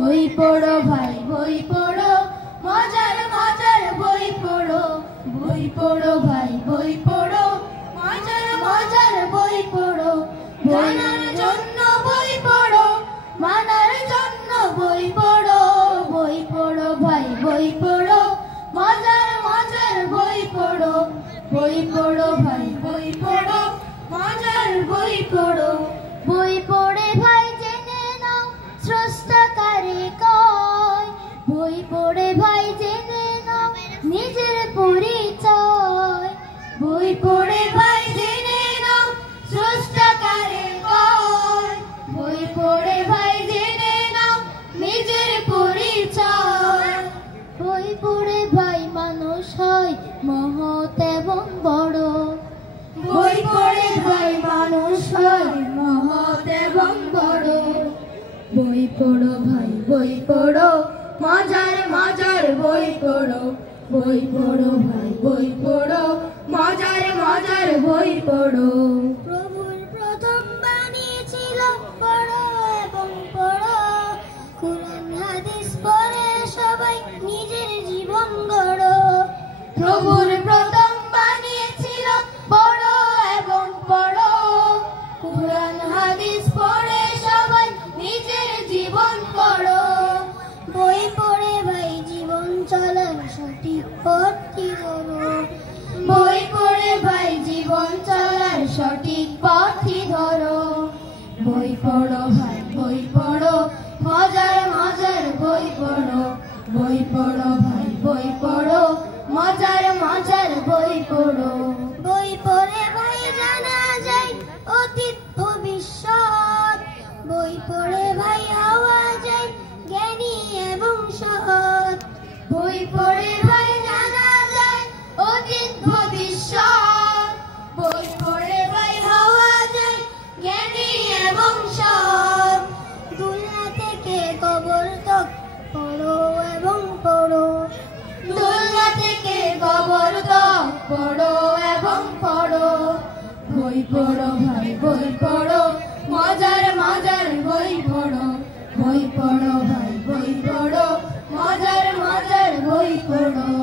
বই পড়ো ভাই বই পড়ো, মজার মজার বই পড়ো। বই পড়ো ভাই বই পড়ো, মজার মজার বই পড়ো। জানার জন্য বই পড়ো, মানার জন্য বই পড়ো। বই পড়ো ভাই বই পড়ো, মজার মজার বই পড়ো। বই পড়ো ভাই বই পড়ো, মজার বই পড়ো। বই পড়ে ভাই জেনে নাও স্রষ্টা কারে কয়। বই পড়ে ভাই জেনে নাও নিজের পরিচয়। বই পড়ে ভাই জেনে নাও স্রষ্টা কারে কয়। বই পড়ে ভাই জেনে নাও নিজের পরিচয়। বই পড়ে ভাই মানুষ হয় মহৎ এবং বড়। বই পড়ে ভাই মানুষ হয় মহৎ এবং বড়। বই পড়ো ভাই বই পড়ো, মজার মজার বই পড়ো। বই পড়ো ভাই বই পড়ো, মজার মজার বই পড়ো। প্রভুর প্রথম বাণী ছিল পড়ো এবং পড়ো। কুরআন হাদিস পড়ে সবাই নিজের জীবন গড়ো। প্রভুর প্রথম বাণী ছিল পড়ো এবং পড়ো। কুরআন হাদিস পড়ে সবাই নিজের জীবন গড়ো। বই পড়ে ভাই জীবন চলার সঠিক পথটি ধরো। বই পড়ে ভাই জীবন চলার সঠিক পথটি ধরো। বই পড়ো ভাই বই পড়ো, মজার মজার বই পড়ো। বই পড়ো ভাই বই পড়ো, মজার মজার বই পড়ো। বই পড়ে ভাই জানা যায় অতীত ভবিষ্যৎ। বই পড়ে ভাই হওয়া যায় জ্ঞানী এবং সৎ। বই পড়ে ভাই জানা যায় অতীত ভবিষ্যৎ। বই পড়ে ভাই হওয়া যায় জ্ঞানী এবং সৎ। দুনিয়া থেকে কবর তক পড়ো এবং পড়ো। দুনিয়া থেকে কবর তক পড়ো এবং পড়ো। বই পড়ো ভাই বই পড়ো, মজার মজার বই পড়ো। বই পড়ো ভাই বই পড়ো, মজার মজার বই পড়ো।